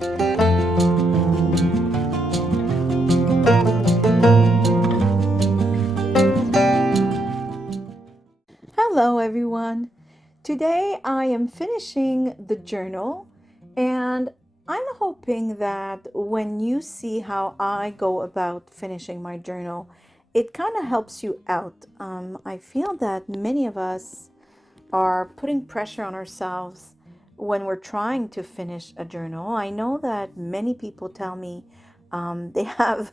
Hello, everyone. Today I am finishing the journal, and I'm hoping that when you see how I go about finishing my journal, it kind of helps you out. I feel that many of us are putting pressure on ourselves when we're trying to finish a journal. I know that many people tell me they have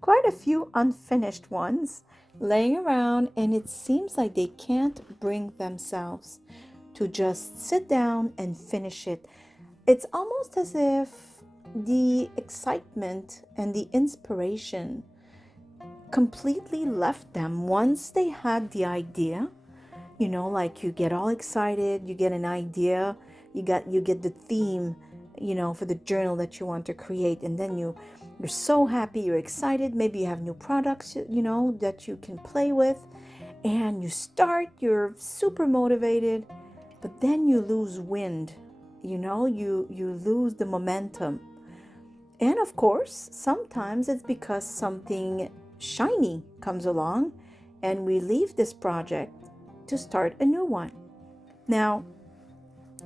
quite a few unfinished ones laying around, and it seems like they can't bring themselves to just sit down and finish it. It's almost as if the excitement and the inspiration completely left them once they had the idea. Like you get all excited, you get an idea, you get the theme, for the journal that you want to create, and then you're so happy, you're excited, maybe you have new products, that you can play with, and you're super motivated, but then you lose wind, you lose the momentum. And of course, sometimes it's because something shiny comes along and we leave this project to start a new one. Now,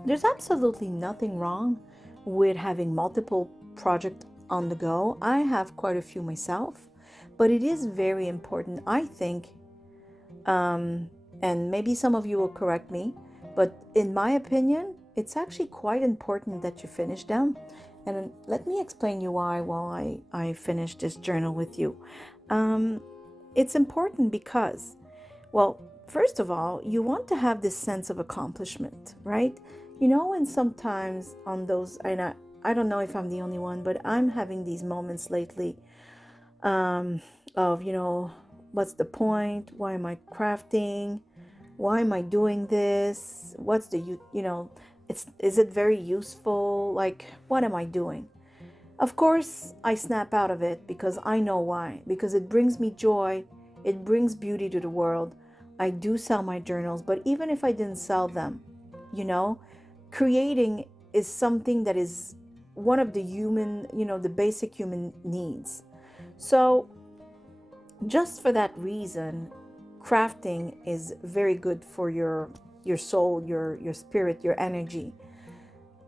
there's absolutely nothing wrong with having multiple projects on the go. I have quite a few myself, but it is very important, I think, and maybe some of you will correct me, but in my opinion, it's actually quite important that you finish them. And let me explain you why while I finish this journal with you. It's important because, well, first of all, you want to have this sense of accomplishment, right? And sometimes on those, and I don't know if I'm the only one, but I'm having these moments lately of, what's the point? Why am I crafting? Why am I doing this? What's the, is it very useful? Like, what am I doing? Of course, I snap out of it because I know why. Because it brings me joy. It brings beauty to the world. I do sell my journals, but even if I didn't sell them, creating is something that is one of the human, the basic human needs. So just for that reason, crafting is very good for your soul, your spirit, your energy.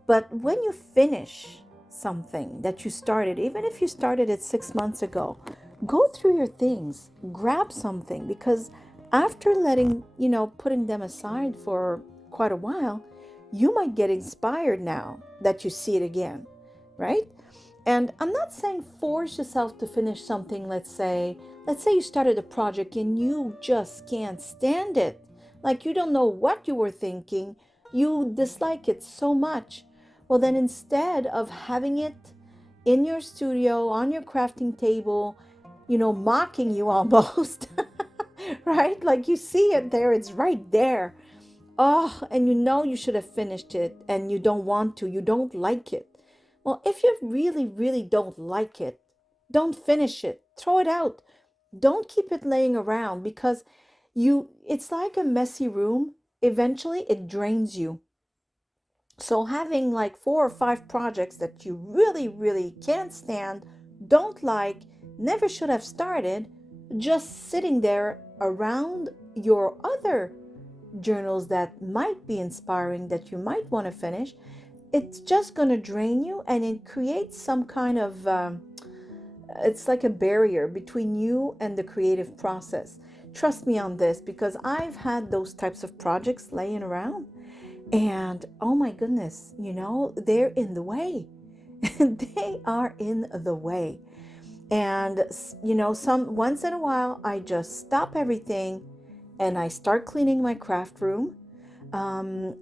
But when you finish something that you started, even if you started it 6 months ago, go through your things, grab something, because after putting them aside for quite a while, you might get inspired now that you see it again, right? And I'm not saying force yourself to finish something. Let's say you started a project and you just can't stand it. Like you don't know what you were thinking. You dislike it so much. Well, then instead of having it in your studio, on your crafting table, mocking you almost, right? Like you see it there, it's right there. Oh, and you should have finished it and you don't want to, you don't like it. Well, if you really, really don't like it, don't finish it. Throw it out. Don't keep it laying around because it's like a messy room. Eventually it drains you. So having like 4 or 5 projects that you really, really can't stand, don't like, never should have started, just sitting there around your other journals that might be inspiring, that you might want to finish, it's just going to drain you, and it creates some kind of it's like a barrier between you and the creative process. Trust me on this, because I've had those types of projects laying around, and oh my goodness, they're in the way. They are in the way. And some once in a while I just stop everything and I start cleaning my craft room, um,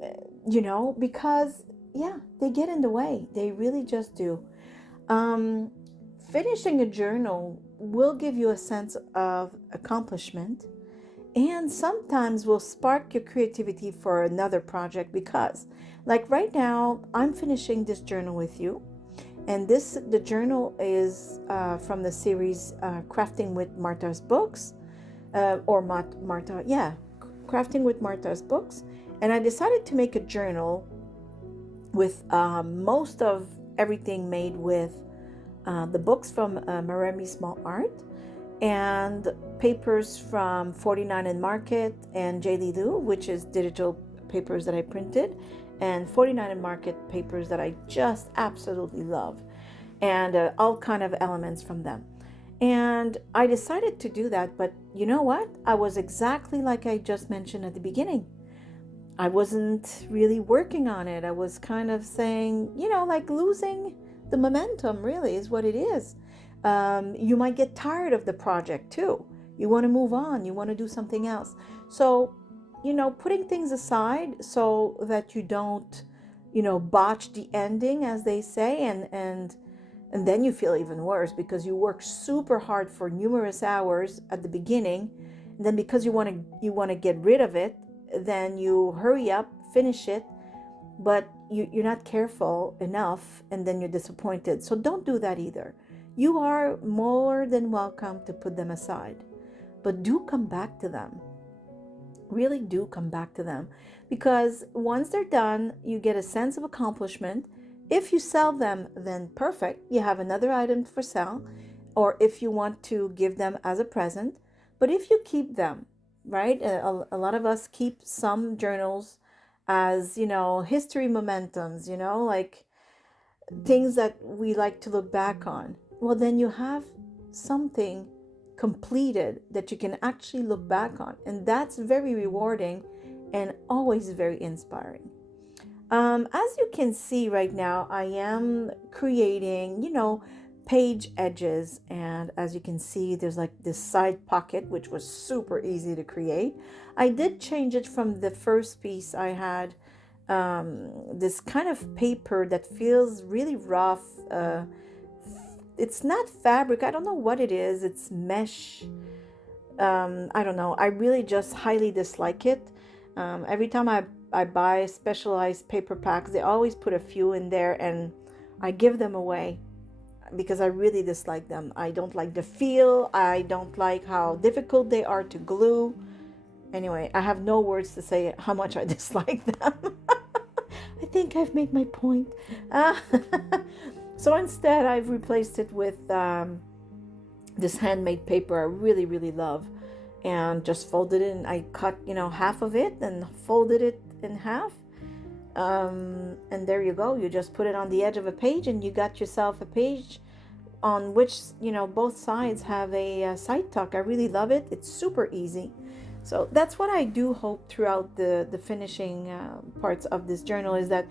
because yeah, they get in the way. They really just do. Um, Finishing a journal will give you a sense of accomplishment and sometimes will spark your creativity for another project, because like right now I'm finishing this journal with you, and the journal is from the series Crafting with Martha's Books, or Martha, yeah, Crafting with Martha's Books. And I decided to make a journal with most of everything made with the books from Maremi Small Art, and papers from 49 and Market and J. Lou, which is digital papers that I printed, and 49 and Market papers that I just absolutely love, and all kind of elements from them. And I decided to do that, but you know what? I was exactly like I just mentioned at the beginning. I wasn't really working on it. I was kind of saying, like losing the momentum, really, is what it is. You might get tired of the project too. You want to move on, you want to do something else. So, putting things aside so that you don't, botch the ending, as they say, and then you feel even worse because you work super hard for numerous hours at the beginning, and then because you want to get rid of it, then you hurry up, finish it, but you're not careful enough, and then you're disappointed. So don't do that either. You are more than welcome to put them aside, but do come back to them. Really do come back to them, because once they're done, you get a sense of accomplishment. If you sell them, then perfect. You have another item for sale, or if you want to give them as a present. But if you keep them, right? A lot of us keep some journals as, history momentums, like things that we like to look back on. Well, then you have something completed that you can actually look back on. And that's very rewarding and always very inspiring. As you can see right now, I am creating, page edges. And as you can see, there's like this side pocket, which was super easy to create. I did change it from the first piece. I had this kind of paper that feels really rough. It's not fabric. I don't know what it is. It's mesh. I don't know. I really just highly dislike it. Every time I buy specialized paper packs, they always put a few in there, and I give them away because I really dislike them. I don't like the feel. I don't like how difficult they are to glue. Anyway, I have no words to say how much I dislike them. I think I've made my point. So instead, I've replaced it with this handmade paper I really, really love, and just folded it in. I cut, half of it and folded it in half. And there you go. You just put it on the edge of a page, and you got yourself a page on which, both sides have a side tuck. I really love it. It's super easy. So that's what I do hope throughout the finishing parts of this journal, is that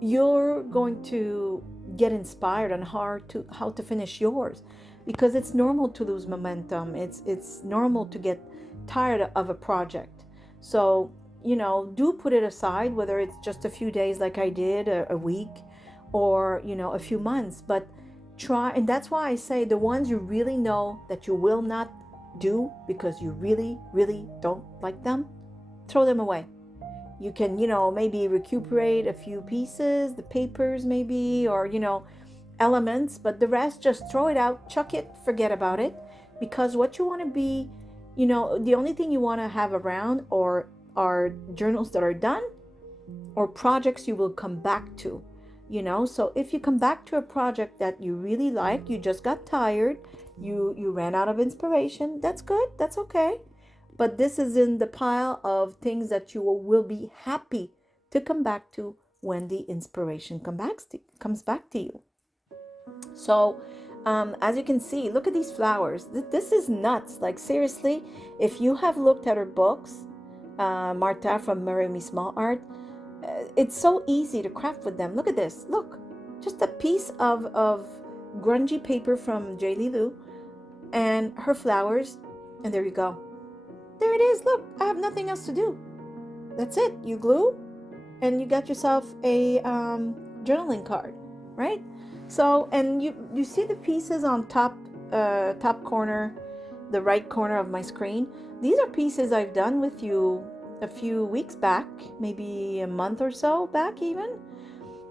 you're going to get inspired on how to finish yours, because it's normal to lose momentum. It's normal to get tired of a project. So, do put it aside, whether it's just a few days like I did, a week, or, a few months, but try. And that's why I say the ones you really know that you will not do because you really, really don't like them, throw them away. You can, maybe recuperate a few pieces, the papers maybe, or, elements, but the rest just throw it out, chuck it, forget about it. Because what you want to be, the only thing you want to have around are journals that are done, or projects you will come back to. So if you come back to a project that you really like, you just got tired, you ran out of inspiration, that's good, that's okay. But this is in the pile of things that you will be happy to come back to when the inspiration comes back to you. So as you can see, look at these flowers. This is nuts. Like, seriously, if you have looked at her books, Marta from Maremi Small Art, it's so easy to craft with them. Look at this. Look, just a piece of grungy paper from J. Lou and her flowers, and there you go. There it is. Look, I have nothing else to do. That's it. You glue, and you got yourself a journaling card, right? So, and you see the pieces on top corner, the right corner of my screen. These are pieces I've done with you a few weeks back, maybe a month or so back even.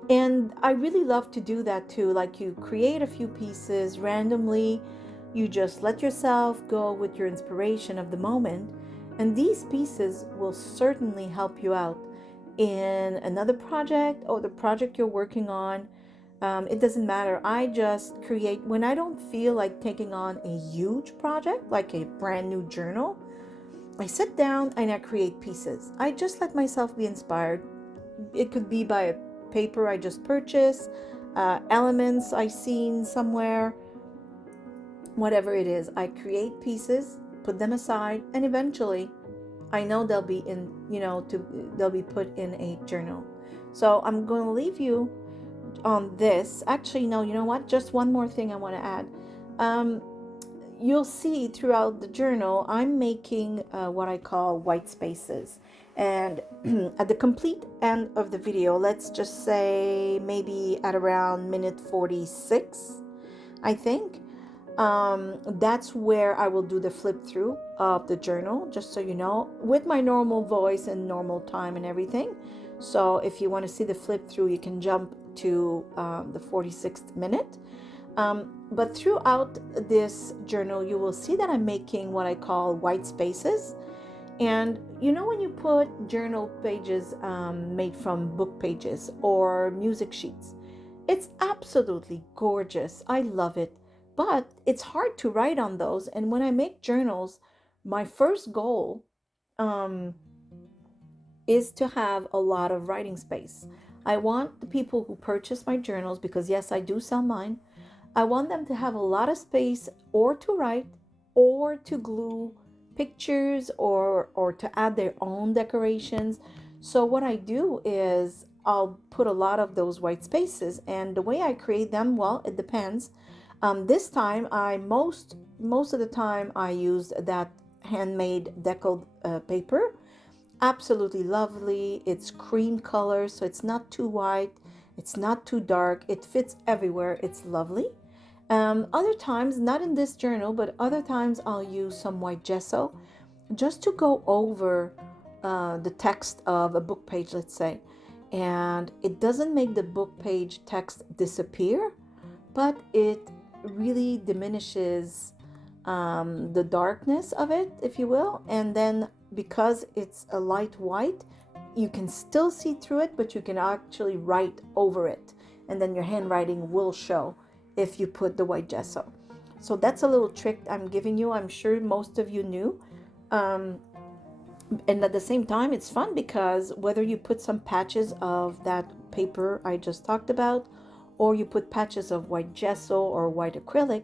And I really love to do that too. Like, you create a few pieces randomly, you just let yourself go with your inspiration of the moment, and these pieces will certainly help you out in another project or the project you're working on. It doesn't matter. I just create when I don't feel like taking on a huge project, like a brand new journal. I sit down and I create pieces. I just let myself be inspired. It could be by a paper I just purchased, elements I seen somewhere, whatever it is. I create pieces, put them aside, and eventually I know they'll be in, they'll be put in a journal. So I'm going to leave you on this. Actually, no, you know what? Just one more thing I want to add. Um, you'll see throughout the journal, I'm making what I call white spaces. And at the complete end of the video, let's just say maybe at around minute 46, I think, that's where I will do the flip through of the journal, just so you know, with my normal voice and normal time and everything. So if you want to see the flip through, you can jump to the 46th minute. But throughout this journal, you will see that I'm making what I call white spaces. And you know, when you put journal pages made from book pages or music sheets, it's absolutely gorgeous. I love it. But it's hard to write on those. And when I make journals, my first goal um, is to have a lot of writing space. I want the people who purchase my journals, because yes, I do sell mine, I want them to have a lot of space or to write or to glue pictures or to add their own decorations. So what I do is I'll put a lot of those white spaces, and the way I create them, well, it depends. This time I most of the time I used that handmade deckled paper. Absolutely lovely. It's cream color, so it's not too white, it's not too dark, it fits everywhere. It's lovely. Other times, not in this journal, but other times I'll use some white gesso just to go over the text of a book page, let's say. And it doesn't make the book page text disappear, but it really diminishes the darkness of it, if you will. And then because it's a light white, you can still see through it, but you can actually write over it. And then your handwriting will show if you put the white gesso. So that's a little trick I'm giving you. I'm sure most of you knew. Um, and at the same time, it's fun because whether you put some patches of that paper I just talked about, or you put patches of white gesso or white acrylic,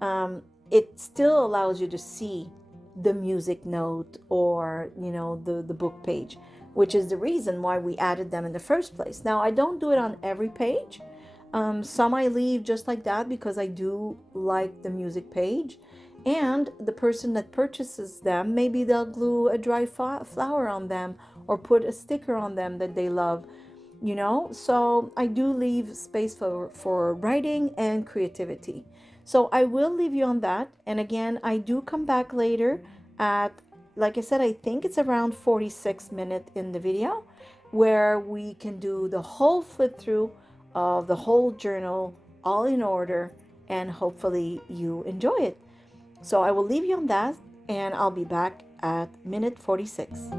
um, it still allows you to see the music note or the book page, which is the reason why we added them in the first place. Now, I don't do it on every page. Some I leave just like that because I do like the music page, and the person that purchases them, maybe they'll glue a dry flower on them or put a sticker on them that they love, so I do leave space for writing and creativity. So I will leave you on that. And again, I do come back later at, like I said, I think it's around 46 minutes in the video, where we can do the whole flip through of the whole journal, all in order, and hopefully you enjoy it. So I will leave you on that, and I'll be back at minute 46.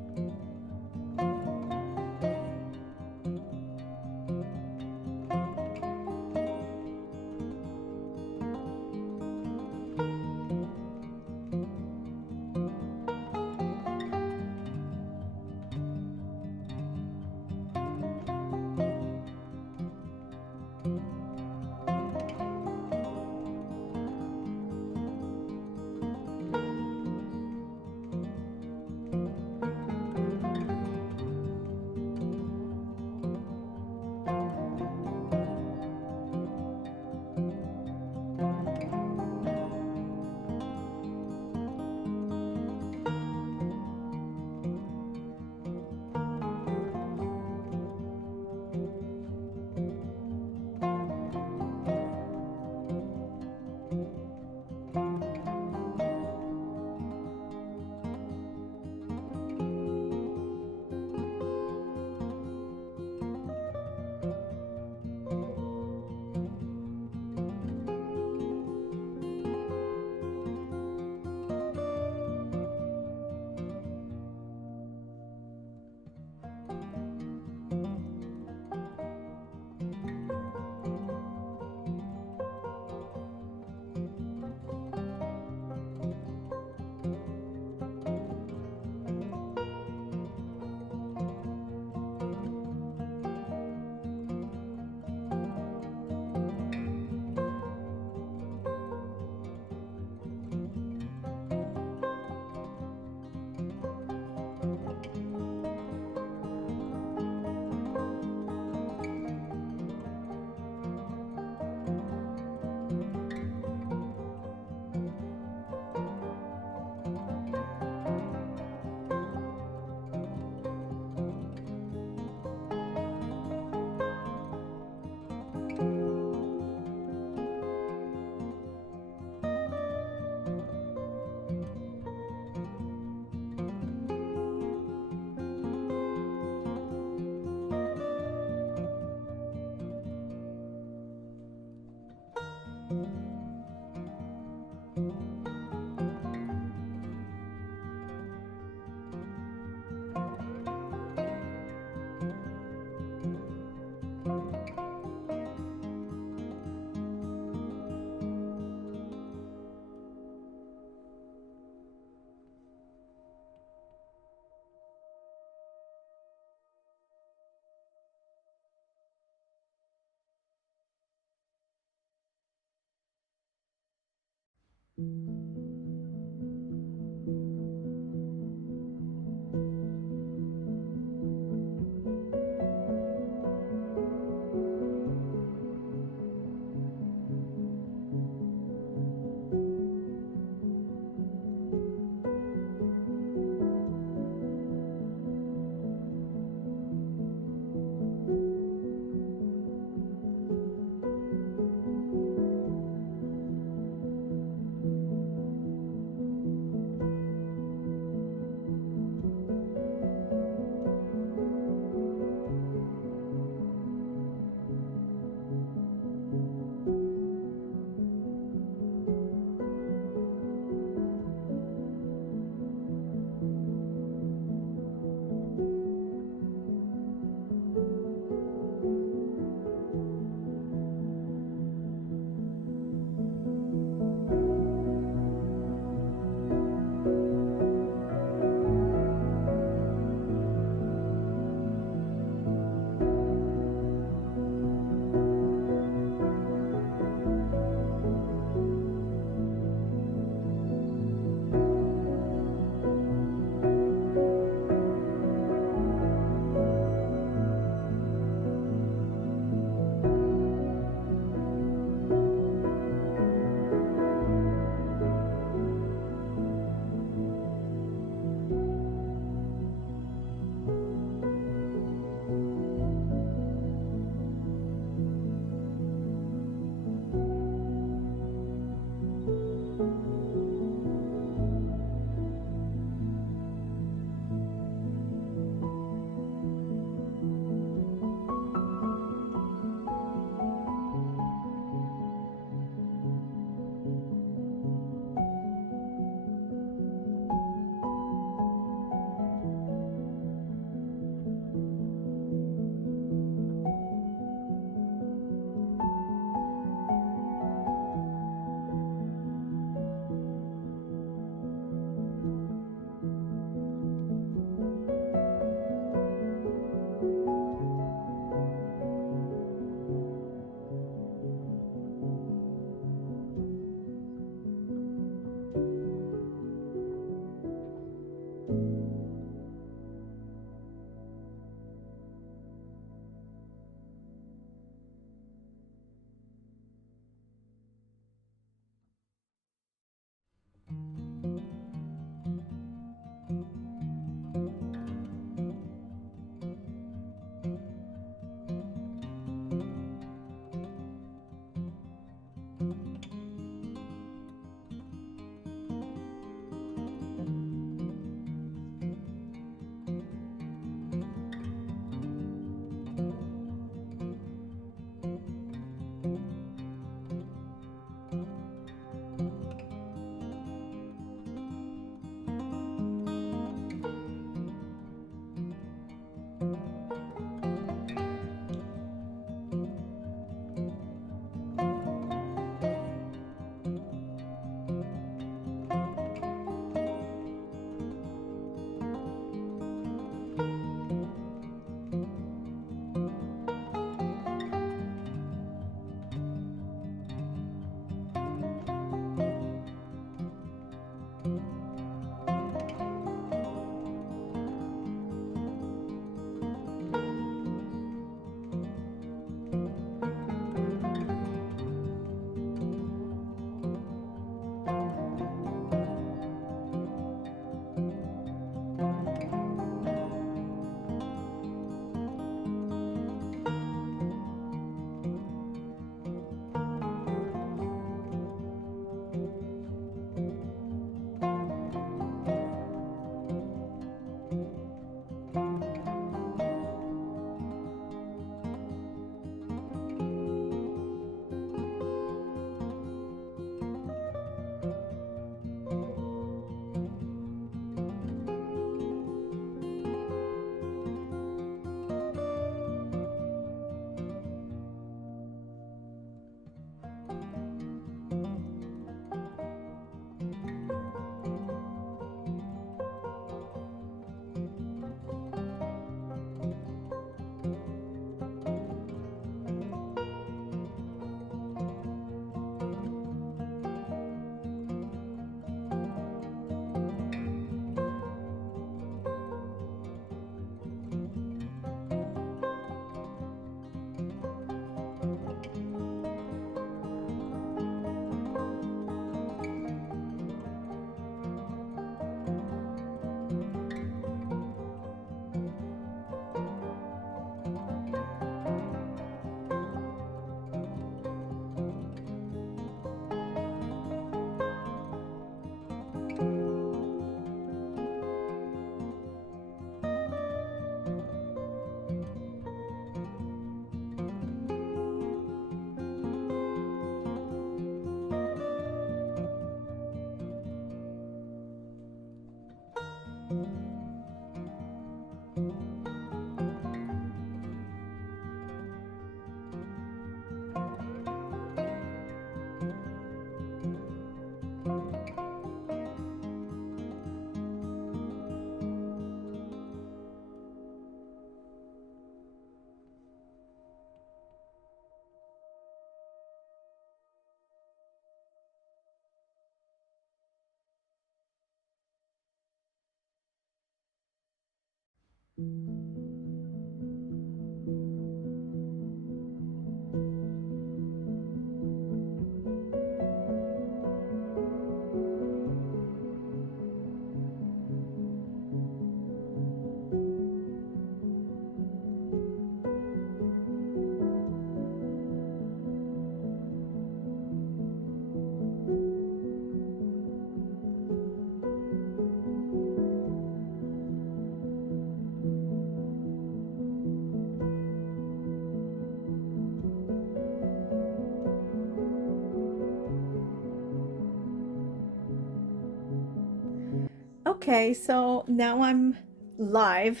Okay, so now I'm live,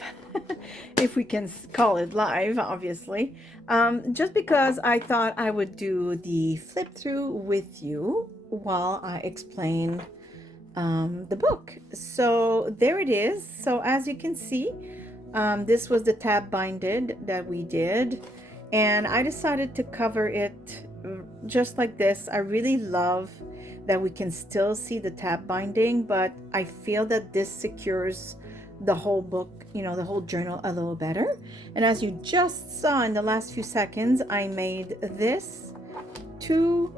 if we can call it live, obviously. Just because I thought I would do the flip through with you while I explain the book. So there it is. So as you can see, this was the tab binded that we did, and I decided to cover it just like this. I really love that we can still see the tab binding, but I feel that this secures the whole book, the whole journal a little better. And as you just saw in the last few seconds, I made this to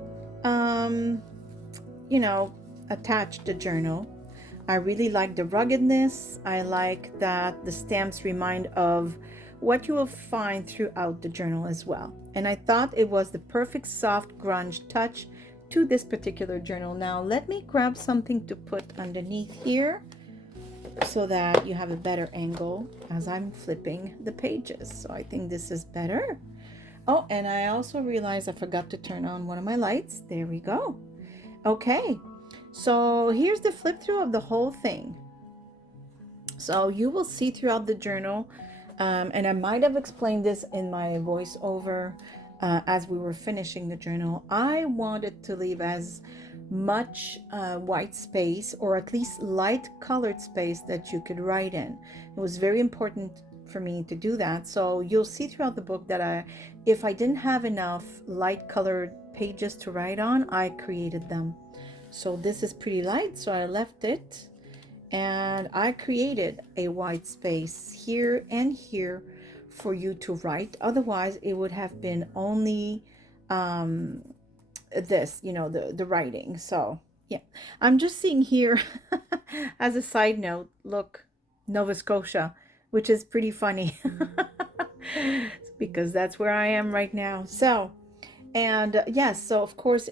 attach the journal. I really like the ruggedness. I like that the stamps remind of what you will find throughout the journal as well. And I thought it was the perfect soft grunge touch to this particular journal. Now let me grab something to put underneath here so that you have a better angle as I'm flipping the pages. So I think this is better. Oh, and I also realized I forgot to turn on one of my lights. There we go. Okay, so here's the flip through of the whole thing. So you will see throughout the journal, and I might have explained this in my voiceover as we were finishing the journal. I wanted to leave as much white space, or at least light colored space, that you could write in. It was very important for me to do that. So you'll see throughout the book that if I didn't have enough light colored pages to write on, I created them. So this is pretty light, so I left it, and I created a white space here and here for you to write. Otherwise it would have been only this, the writing. So yeah, I'm just seeing here as a side note, look, Nova Scotia, which is pretty funny because that's where I am right now. So, and yes, so of course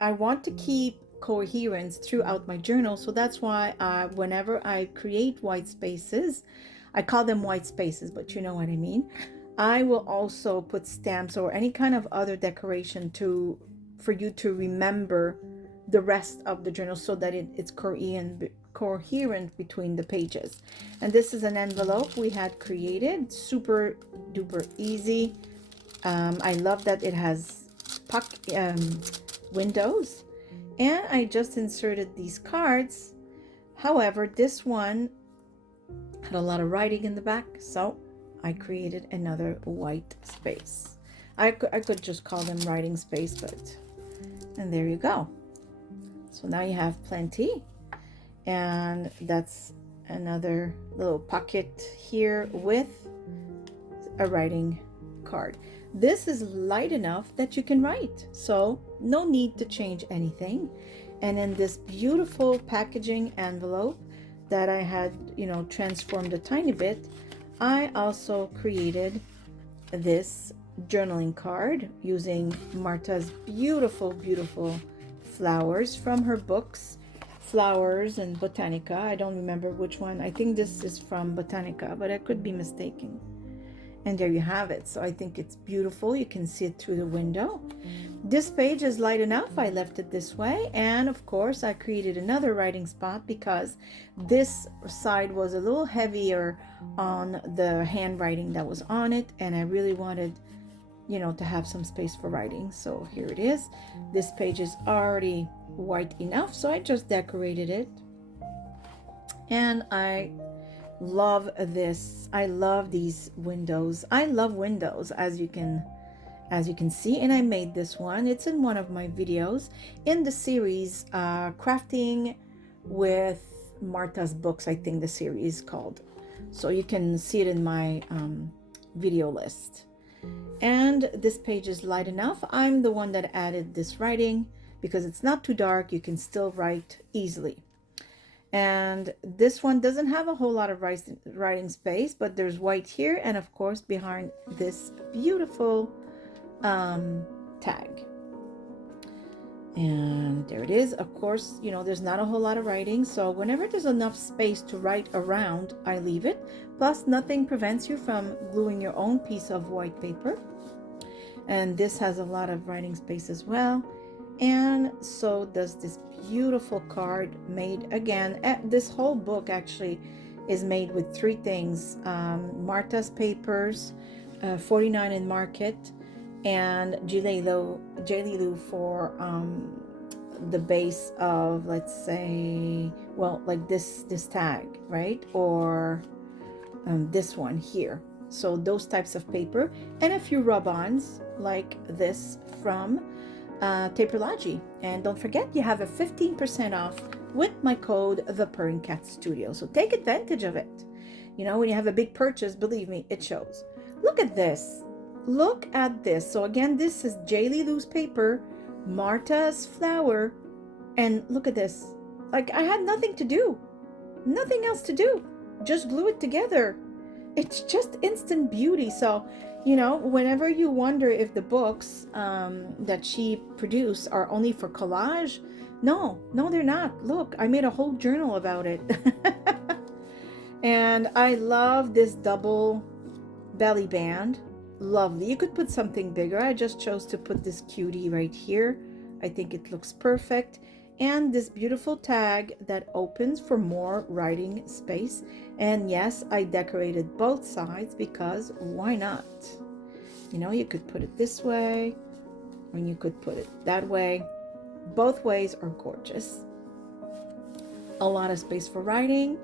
I want to keep coherence throughout my journal. So that's why whenever I create white spaces, I call them white spaces, but you know what I mean, I will also put stamps or any kind of other decoration for you to remember the rest of the journal, so that it's coherent between the pages. And this is an envelope we had created, super duper easy. I love that it has windows, and I just inserted these cards. However, this one had a lot of writing in the back, so I created another white space. I could just call them writing space, and there you go. So now you have plenty, and that's another little pocket here with a writing card. This is light enough that you can write, so no need to change anything. And in this beautiful packaging envelope that I had, transformed a tiny bit, I also created this journaling card using Marta's beautiful flowers from her books, Flowers and Botanica. I don't remember which one. I think this is from Botanica, but I could be mistaken. And there you have it. So I think it's beautiful. You can see it through the window. This page is light enough. I left it this way. And of course, I created another writing spot because this side was a little heavier on the handwriting that was on it. And I really wanted, you know, to have some space for writing. So here it is. This page is already white enough. So I just decorated it. And I love this. I love these windows. I love windows, as you can see. And I made this one. It's in one of my videos in the series Crafting with Martha's Books, I think the series is called. So you can see it in my video list. And this page is light enough. I'm the one that added this writing because it's not too dark. You can still write easily. And this one doesn't have a whole lot of writing space, but there's white here, and of course behind this beautiful tag. And there it is. Of course, you know, there's not a whole lot of writing, so whenever there's enough space to write around, I leave it. Plus, nothing prevents you from gluing your own piece of white paper. And this has a lot of writing space as well. And so does this beautiful card made again. This whole book actually is made with three things: Martha's papers, 49 in Market, and J.Lou for the base of, let's say, well, like this tag, right? Or this one here. So those types of paper, and a few rub-ons like this from Taperlogy. And don't forget, you have a 15% off with my code The Purring Cat Studio. So take advantage of it. You know, when you have a big purchase, believe me, it shows. Look at this. Look at this. So again, this is J.Lou's paper, Martha's flower, and look at this. Like, I had nothing to do, nothing else to do, just glue it together. It's just instant beauty. So, you know, whenever you wonder if the books that she produced are only for collage, no, they're not. Look, I made a whole journal about it. And I love this double belly band. Lovely. You could put something bigger. I just chose to put this cutie right here. I think it looks perfect. And this beautiful tag that opens for more writing space. And yes, I decorated both sides because why not? You know, you could put it this way, and you could put it that way. Both ways are gorgeous. A lot of space for writing,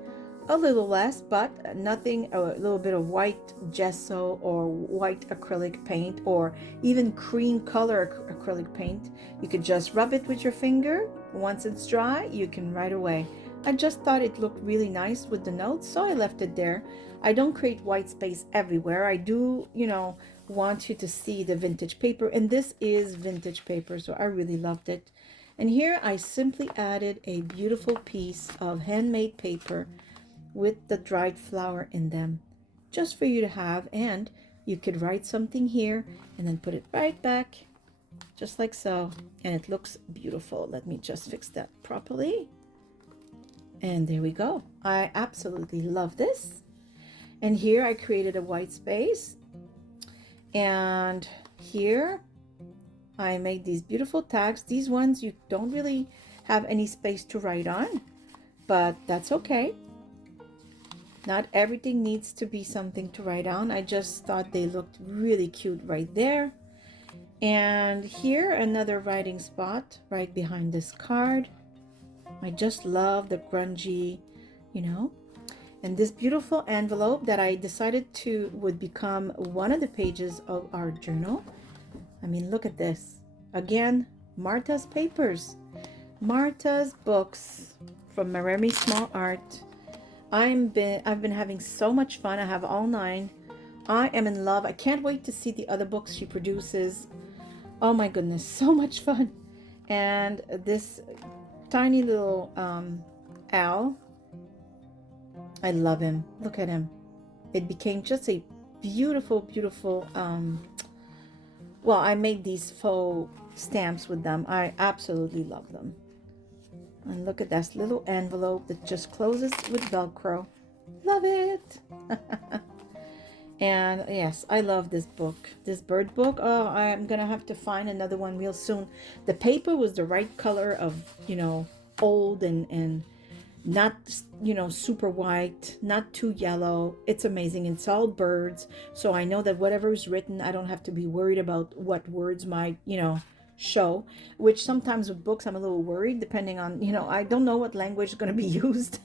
a little less, but nothing, a little bit of white gesso or white acrylic paint or even cream color acrylic paint. You could just rub it with your finger. Once it's dry, you can write away. I just thought it looked really nice with the notes, so I left it there. I don't create white space everywhere. I do, you know, want you to see the vintage paper, and this is vintage paper, so I really loved it. And here I simply added a beautiful piece of handmade paper with the dried flower in them, just for you to have. And you could write something here and then put it right back, just like so, and it looks beautiful. Let me just fix that properly. And there we go. I absolutely love this. And here I created a white space, and here I made these beautiful tags. These ones you don't really have any space to write on, but that's okay. Not everything needs to be something to write on. I just thought they looked really cute right there. And here another writing spot right behind this card. I just love the grungy, you know. And this beautiful envelope that I decided would become one of the pages of our journal. I mean, look at this. Again, Martha's papers, Martha's books from Maremi Small Art. I've been having so much fun. I have all 9. I am in love. I can't wait to see the other books she produces. Oh my goodness, so much fun. And this tiny little owl, I love him. Look at him. It became just a beautiful, beautiful, well, I made these faux stamps with them. I absolutely love them. And look at this little envelope that just closes with Velcro. Love it. And yes, I love this book, this bird book. Oh, I'm gonna have to find another one real soon. The paper was the right color of, old and not, super white, not too yellow. It's amazing. It's all birds. So I know that whatever is written, I don't have to be worried about what words might, show, which sometimes with books, I'm a little worried depending on, I don't know what language is going to be used.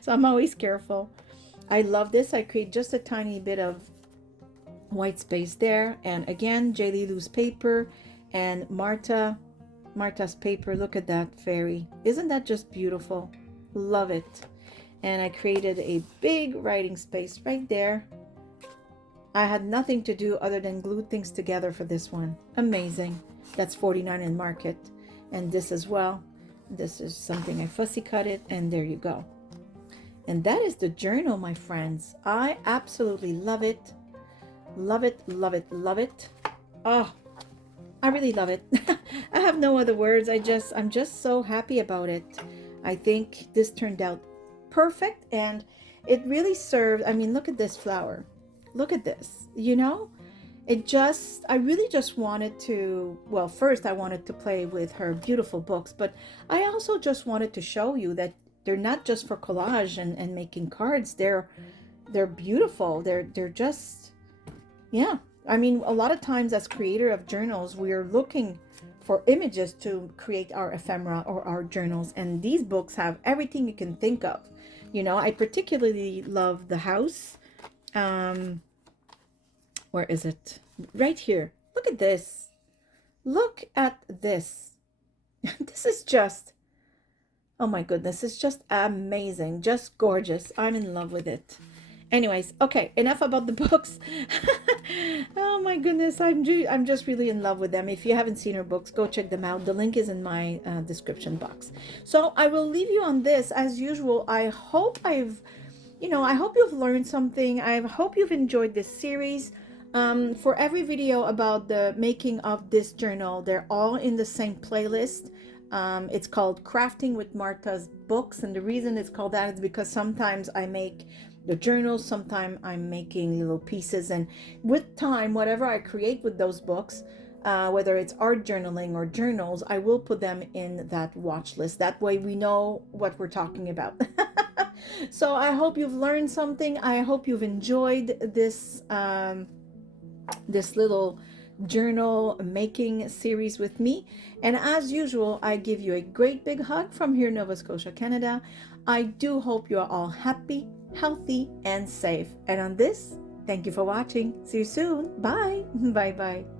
So I'm always careful. I love this. I create just a tiny bit of white space there. And again, J. Lilu's paper and Marta's paper. Look at that fairy. Isn't that just beautiful? Love it. And I created a big writing space right there. I had nothing to do other than glue things together for this one. Amazing. That's 49 in market. And this as well. This is something I fussy cut it, and there you go. And that is the journal, my friends. I absolutely love it. Love it, love it, love it. Oh, I really love it. I have no other words. I'm just so happy about it. I think this turned out perfect, and it really served. I mean, look at this flower. Look at this, I really just wanted to, well, first I wanted to play with her beautiful books, but I also just wanted to show you that they're not just for collage and making cards. They're beautiful. They're just, yeah. I mean, a lot of times as creator of journals, we are looking for images to create our ephemera or our journals. And these books have everything you can think of. I particularly love the house. Where is it? Right here. Look at this. Look at this. This is just, oh my goodness, it's just amazing, just gorgeous. I'm in love with it. Anyways, okay, enough about the books. Oh my goodness, I'm just really in love with them. If you haven't seen her books, go check them out. The link is in my description box. So I will leave you on this as usual. I hope I hope you've learned something. I hope you've enjoyed this series. For every video about the making of this journal, they're all in the same playlist. It's called Crafting with Marta's Books, and the reason it's called that is because sometimes I make the journals, sometimes I'm making little pieces, and with time, whatever I create with those books, whether it's art journaling or journals, I will put them in that watch list. That way we know what we're talking about. So I hope you've learned something. I hope you've enjoyed this this little journal making series with me. And as usual, I give you a great big hug from here in Nova Scotia, Canada. I do hope you are all happy, healthy, and safe. And on this, thank you for watching. See you soon. Bye. Bye bye.